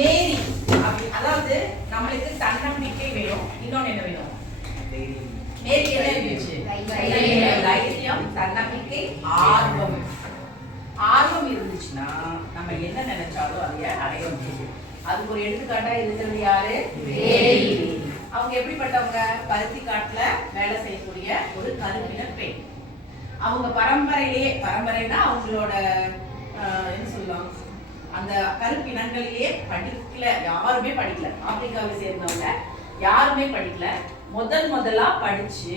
மேரி அதாவது நம்மளுக்கு தன்னம்பிக்கை வேணும். இன்னொன்னு என்ன வேணும்? மேரி என்ன இருந்துச்சு? தைரியம், தன்னம்பிக்கை, ஆர்வம். ஆர்வம் இருந்துச்சுன்னா நம்ம என்ன நினைச்சாலும் அதைய அடைய முடியும். அதுக்கு ஒரு எடுத்துக்காட்டா இருக்கிறது யாரு? மேரி. அவங்க எப்படிப்பட்டவங்க? பருத்தி காட்டுல வேலை செய்யக்கூடிய ஒரு கருப்பின பெண். அவங்க பரம்பரைனா அவங்களோட என்ன சொல்லலாம், அந்த கருப்பினங்களிலேயே படிக்கல, யாருமே படிக்கல. ஆப்பிரிக்காவை சேர்ந்தவங்க யாருமே படிக்கல. முதலா படிச்சு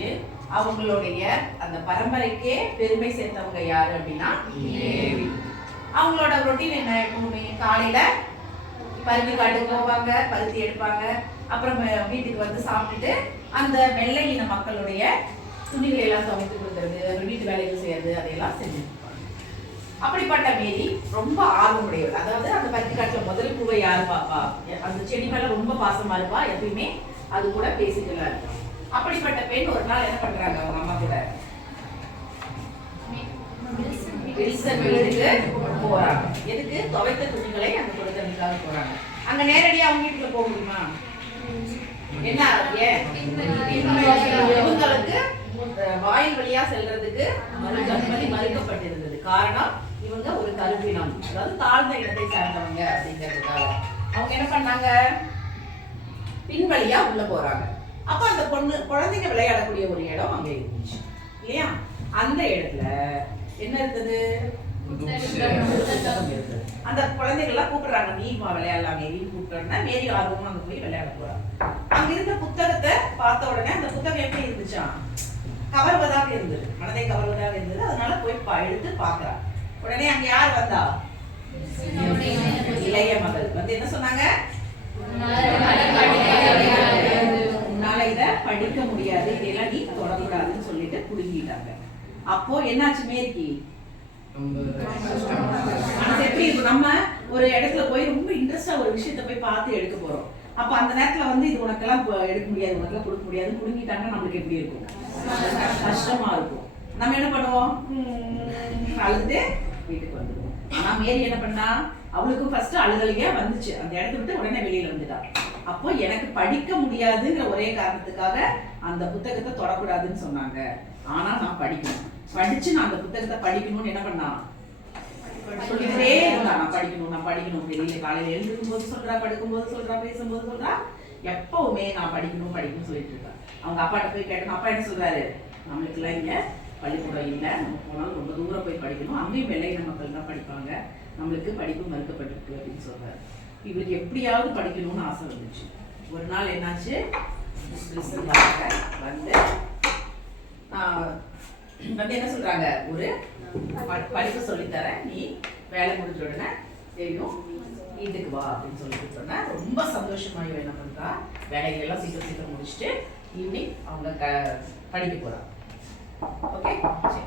அவங்களுடைய அந்த பரம்பரைக்கே பெருமை சேர்த்தவங்க யாரு அப்படின்னா மேரி. அவங்களோட ரொட்டீன் என்ன? எப்பவுமே காலையில பருத்தி காட்டுக்கு போவாங்க, பருத்தி எடுப்பாங்க, அப்புறம் வீட்டுக்கு வந்து சாப்பிட்டுட்டு அந்த வெள்ளை இன மக்களுடைய துணிகளை எல்லாம் துவைத்து கொடுக்கறது, வீட்டு வேலைகள் செய்யறது, அதையெல்லாம் செஞ்சுருப்பாங்க. அப்படிப்பட்ட மேரி ரொம்ப ஆர்வமுடையவர். அதாவது அந்த பருத்தி காட்டுல முதல் பூவை யாரு பாப்பா? அந்த செடி மேல ரொம்ப பாசமா இருப்பா, எப்பயுமே அது கூட பேசிட்டுலாம் இருப்பா. அப்படிப்பட்ட பெண் ஒரு நாள் என்ன பண்றாங்க, அவங்க அம்மா கூட வில்சன் வீட்டுக்கு போறாங்க. எதுக்கு? துவைத்த துணிகளை அங்க கொடுக்கறதுக்காக போறாங்க. அங்க நேரடியா அவங்க வீட்டுல போக முடியுமா? என்ன இவங்களுக்கு வாயில் வழியா செல்றதுக்கு அனுமதி மறுக்கப்பட்டிருந்தது. காரணம், இவங்க ஒரு கருப்பினம், அதாவது தாழ்ந்த இடத்தை சார்ந்தவங்க அப்படிங்கிறதுக்காக அவங்க என்ன பண்ணாங்க, பின் வழியா உள்ள போறாங்க. அப்ப அந்த குழந்தைங்க விளையாடக்கூடிய ஒரு இடம் அங்க இருந்துச்சு இல்லையா? அந்த இடத்துல என்ன இருந்தது? அந்த குழந்தைகள்லாம் கூப்பிடுறாங்க, நீ விளையாடலாம் மேரின்னு கூப்பிட்டோன்னா மேரி ஆர்வமா அங்க போய் விளையாட போறாங்க. அங்க இருந்த புத்தகத்தை பார்த்த உடனே அந்த புத்தகம் எப்படி இருந்துச்சா? கவர்வதாக இருந்தது, மனதை கவர்வதாக இருந்தது. அதனால போய் எடுத்து பாக்குறா. உடனே அங்க யார் வந்தா? இளைய மகள் வந்து என்ன சொன்னாங்க? உன்னால இத படிக்க முடியாது, இதெல்லாம் நீ தொடக்கூடாதுன்னு சொல்லிட்டு புடுங்கிட்டாங்க. அப்போ என்னாச்சு மேரிக்கு? எப்படி இருக்கும்? நம்ம ஒரு இடத்துல போய் ரொம்ப இன்ட்ரெஸ்டா ஒரு விஷயத்த போய் பார்த்து எடுக்க போறோம். அப்ப அந்த நேரத்துல வந்து இது உனக்கெல்லாம் எடுக்க முடியாது, உனக்கெல்லாம் கொடுக்க முடியாது, புடுங்கிட்டாங்கன்னா நம்மளுக்கு எப்படி இருக்கும்? கஷ்டமா இருக்கும். நம்ம என்ன பண்ணுவோம்? அழுது வீட்டுக்கு வந்துடுவோம். ஆனா மேரி என்ன பண்ணா? அவளுக்கு ஃபர்ஸ்ட் அழுகலையா வந்துச்சு, அந்த இடத்த விட்டு உடனே வெளியில வந்துட்டா. அப்போ எனக்கு படிக்க முடியாதுங்கிற ஒரே காரணத்துக்காக அந்த புத்தகத்தை தொடக்கூடாதுன்னு சொன்னாங்க. ஆனா நான் படிக்கணும், படிச்சு நான் அந்த புத்தகத்தை படிக்கணும்னு என்ன பண்ணா? சொல்லிட்டே இருந்தா, நான் படிக்கணும். வெளியில காலையில எழுந்திருக்கும் போது சொல்றா, படுக்கும்போது சொல்றா, பேசும்போது சொல்றா, எப்பவுமே நான் படிக்கணும்னு சொல்லிட்டு இருக்கா. அவங்க அப்பாட்ட போய் கேட்டோம். அப்பா என்ன சொல்றாரு? நம்மளுக்கு எல்லாம் இங்க பள்ளிக்கூடம் இல்லை, நம்ம போனாலும் ரொம்ப தூரம் போய் படிக்கணும், அங்கேயும் வெள்ளையின மக்கள் தான் படிப்பாங்க, நம்மளுக்கு படிப்பு மறுக்கப்பட்டிருக்கு அப்படின்னு சொல்றாரு. இவருக்கு எப்படியாவது படிக்கணும்னு ஆசை வந்துச்சு. ஒரு நாள் என்னாச்சு, வந்து என்ன சொல்றாங்க, ஒரு படிப்பு சொல்லித்தரேன், நீ வேலை முடிஞ்ச உடனே தெரியும் வீட்டுக்கு வா அப்படின்னு சொல்லிட்டு சொன்னா ரொம்ப சந்தோஷமா இவ என்ன பண்றா, வேலைகள் எல்லாம் சீக்கிரம் முடிச்சுட்டு ஈவினிங் அவங்க படிக்க போறா. ஓகே, சரி.